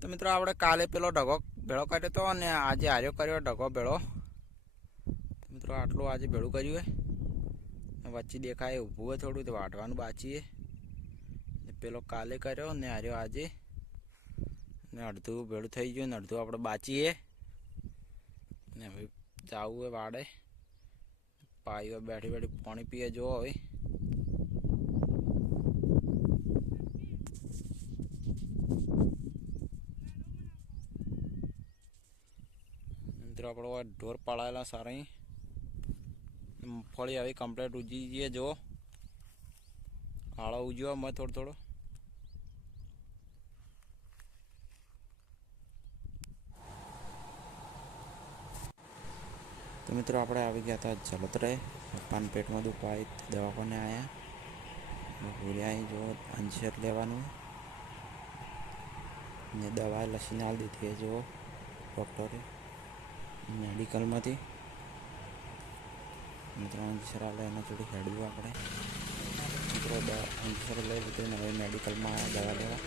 તો મિત્રો આપણે કાલે પેલો ઢગો ભેળો કર્યો હતો અને આજે હાર્યો કર્યો ઢગો ભેળો. મિત્રો આટલું આજે ભેળું કર્યું હે, વચ્ચે દેખાય ઊભું હોય થોડું તો વાઢવાનું બાકી હે. પેલો કાલે કર્યો ને હાર્યો આજે, ને અડધું ભેળું થઈ ગયું ને અડધું આપણે બાકી હે. ને હવે જવું હોય વાડે, પાઈઓ બેઠી બેઠી પાણી પીએ જો હવે. મિત્રો આપણે ઢોર પાળાયેલા સારા, મગફળી આવી કમ્પ્લીટ ઉજી જઈએ જો, આળો ઉજ્યો અમે થોડો થોડો. તો મિત્રો આપણે આવી ગયા હતા જલોત્રે, પપ્પાને પેટમાં દુખાય દવાખાને આવ્યા, ભૂલ્યા જો અંશર લેવાનું ને દવા લસીને આલી દીધી જો ડૉક્ટરે મેડિકલમાંથી. મિત્રો અંશર આલે એના જોડે હેડ્યું આપણે. મિત્રો અંશર લઈ લીધું ને હવે મેડિકલમાં દવા લેવા.